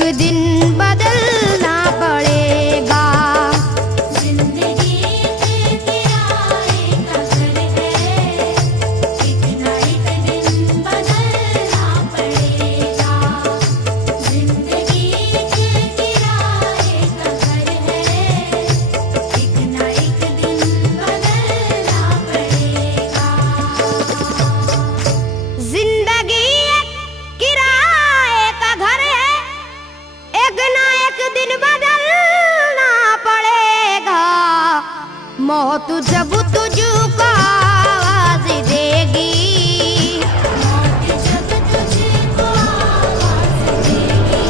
एक दिन बदलना पड़ेगा। जिंदगी एक किराए का घर है, एक ना एक दिन बदलना पड़ेगा। जिंदगी एक किराए का घर है, एक ना एक दिन बदलना पड़ेगा। जिंदगी एक किराए का घर है, एक ना एक दिन बदलना पड़ेगा। मौत जब तुझको आवाज देगी, मौत जब तुझको आवाज देगी,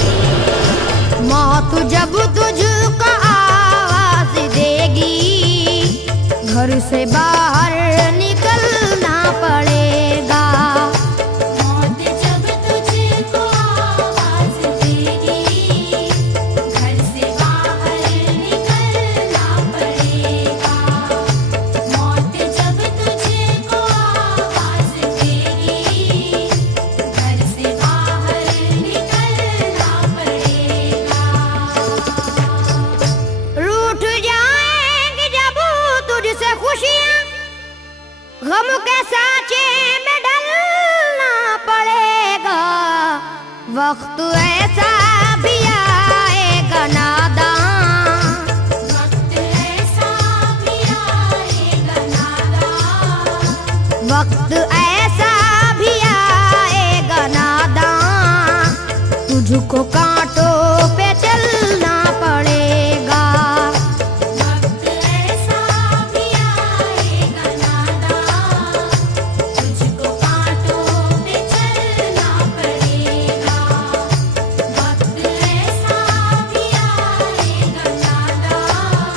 मौत जब तुझको आवाज देगी, घर से बाहर निकलना पड़ेगा। मौत जब तुझको आवाज देगी, घर से बाहर निकलना पड़ेगा। मौत जब तुझको आवाज देगी, घर से बाहर निकलना पड़ेगा। रूठ जाएंगी जब तुझसे खुशियां, गम के साँचे में ढलना पड़ेगा। वक्त ऐसा भी आएगा नादान, वक्त ऐसा भी आएगा नादान, वक्त ऐसा भी आएगा नादान, तुझको कांटों पे चलना पड़ेगा। वक्त ऐसा भी आएगा नादान, तुझको कांटों पे चलना पड़ेगा। वक्त ऐसा भी आएगा नादान,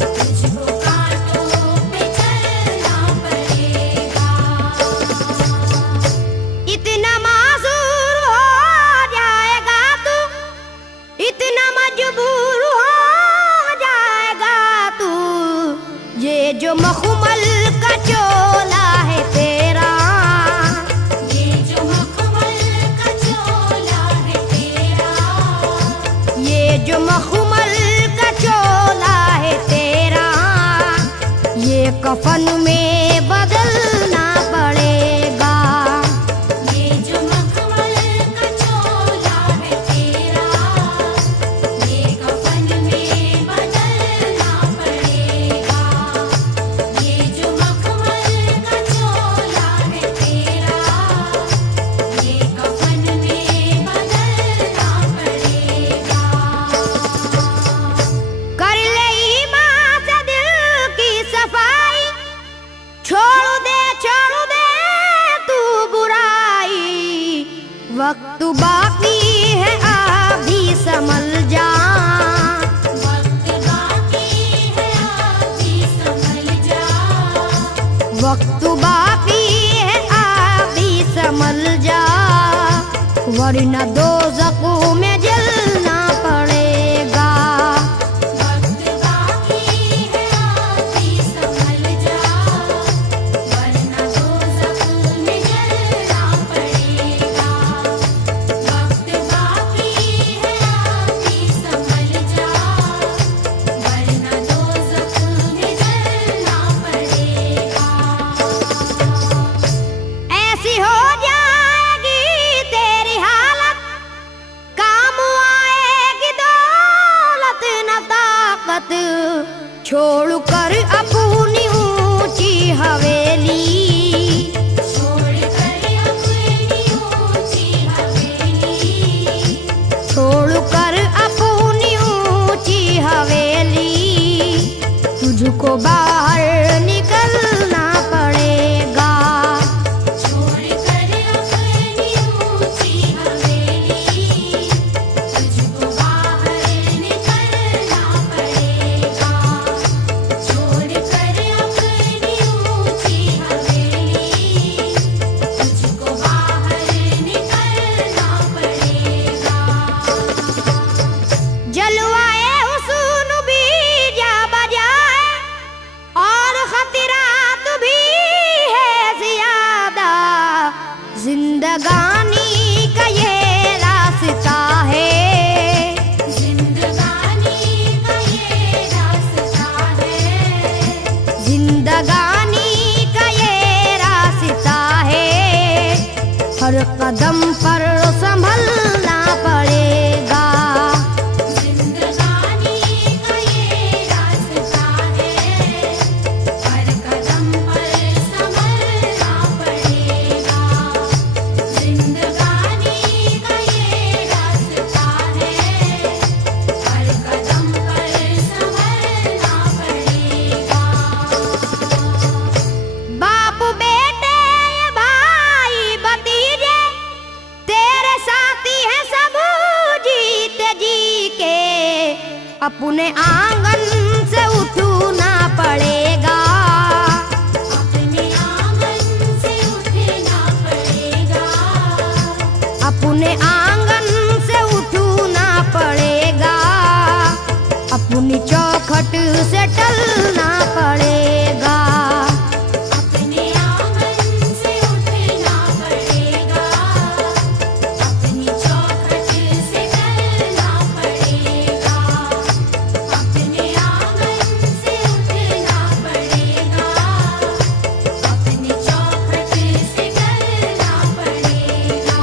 तुझको कांटों पे चलना पड़ेगा। इतना मासूर हो जाएगा तू, इतना मजबूर हो जाएगा तू, ये जो मखमल का चोला है तेरा, ये जो मखमल का चोला है तेरा, ये जो मखमल का चोला है तेरा, ये कफन में बदलना पड़ेगा। ये जो मखमल का चोला है तेरा, ये कफन में बदलना पड़ेगा। ये जो मखमल का चोला है तेरा, ये कफन में बदलना पड़ेगा। कर ले ईमान से दिल की सफाई, छोड़ दे तू बुराई। वक्त बाकी है अभी संभल जा, वक्त बाकी है अभी संभल जा, वक्त बाकी है अभी संभल जा, वरना दोज़ख में जलना पड़ेगा। वक्त बाकी है अभी संभल जा, वरना दोज़ख में जलना पड़ेगा। वक्त बाकी है अभी संभल जा, वरना दोज़ख में जलना पड़ेगा। ऐसी हो जाएगी तेरी हालत, काम आएगी दौलत न ताकत, छोड़ कर अपनी ऊंची हवेली, छोड़ कर अपनी ऊंची हवेली, छोड़ कर अपनी ऊंची हवेली, तुझको बाहर निकलना पड़ेगा। छोड़ कर अपनी ऊंची हवेली, तुझको बाहर निकलना पड़ेगा। छोड़ कर अपनी ऊंची हवेली, तुझको बाहर निकलना पड़ेगा। जलवाए हुस्न भी जा बजाए और खतिर हर कदम पर संभलना पड़ेगा। जिंदगानी का ये रास्ता है, हर कदम पर संभलना पड़ेगा। जिंदगानी का ये रास्ता है, हर कदम पर संभलना पड़ेगा। बाप बेटे भाई भतीजे तेरे साथी हैं सब जीते जी के, अपने आंगन से उठना पड़ेगा। अपने आंगन से उठना पड़ेगा। अपने आंगन से उठना पड़ेगा। अपनी चौखट से टलना पड़ेगा। अपने आंगन से उठना पड़ेगा। अपनी चौखट से टलना पड़ेगा। अपने आंगन से उठना पड़ेगा। अपनी चौखट से टलना पड़ेगा।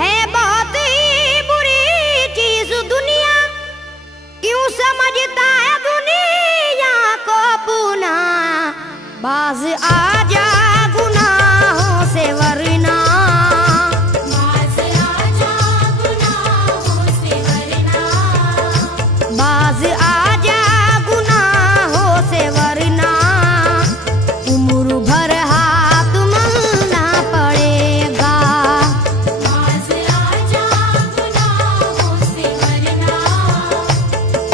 है बहुत ही बुरी चीज दुनिया, क्यों समझता है दुनिया को पुना। बाज आजा गुनाहों से वरना, बाज आजा गुनाहों से वरना। बाज आजा गुनाहों से वरना। उम्र भर हाथ मलना पड़ेगा। बाज आजा गुनाहों से वरना।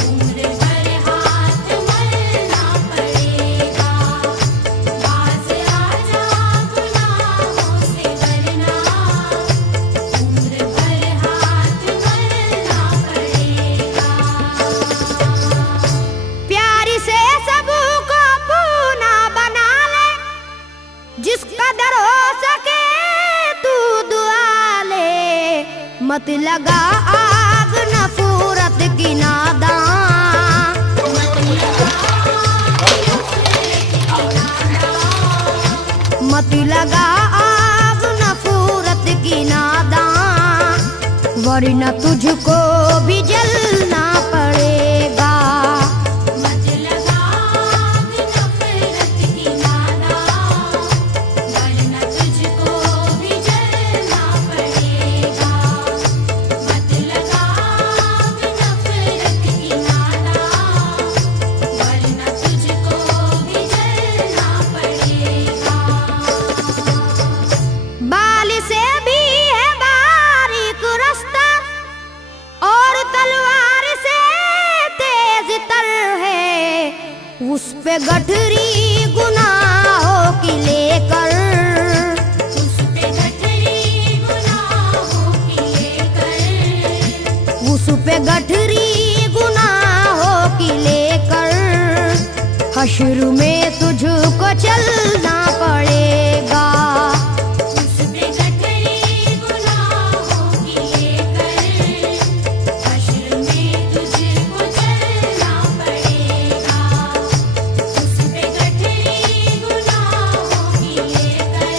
उम्र भर हाथ मलना पड़ेगा। बाज आजा गुनाहों से वरना। उम्र भर हाथ मलना पड़ेगा। प्यार से सबको पूना बना ले, जिस कदर हो सके तू दुआ ले। मत लगा आग नफरत की नादान। मत लगा आग नफरत की नादान, वरना तुझको भी जलना पड़ेगा। मत लगा आग नफरत की नादान, वरना तुझको भी जलना पड़ेगा। मत लगा आग नफरत की नादान, वरना तुझको भी जलना पड़ेगा। बाल से भी है बारीक रास्ता, और तलवार से तेज तर है। उस पे गठरी गुनाहों की लेकर, उस पे गठरी गुनाहों की लेकर। उस पे गठरी गुनाहों की लेकर। हश्र में तुझको चलना पड़ेगा। उस पे गठरी गुनाहों की लेकर। हश्र में तुझको चलना पड़ेगा। उस पे गठरी गुनाहों की लेकर।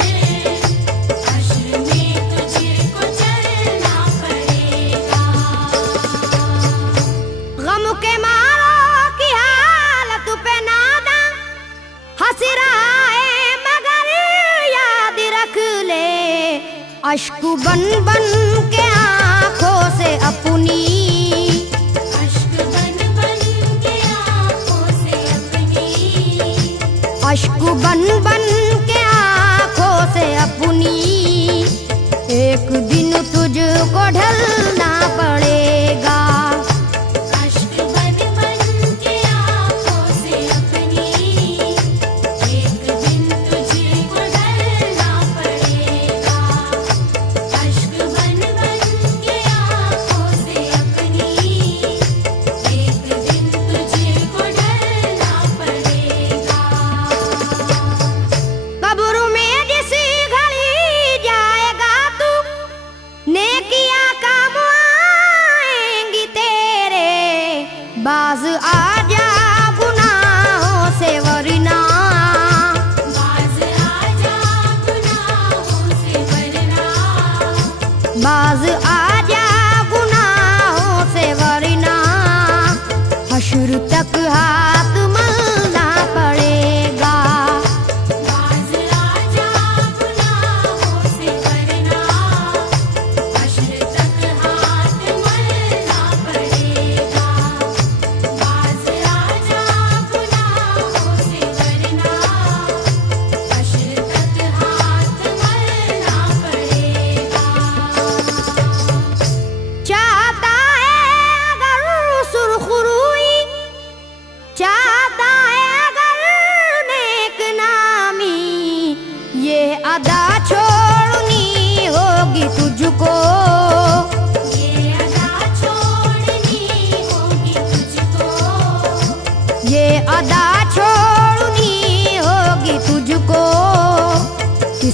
हश्र में तुझको चलना पड़ेगा। गम के मारों की हालत पे नादा हंस रहा है, मगर याद रख ले। अश्क बन बन के आंखों से अपनी, अश्क बन बन के आँखों से अपनी। अश्क बन बन के आंखों से अपनी। एक दिन तुझको ढलना पड़ेगा। अश्क बन बन के आँखों से अपनी। एक दिन तुझको ढलना पड़ेगा। अश्क बन बन के आँखों से अपनी। एक दिन तुझको ढलना पड़ेगा। कब्र में जिस घड़ी जाएगा तू, नेकियां का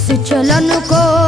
इस चलन को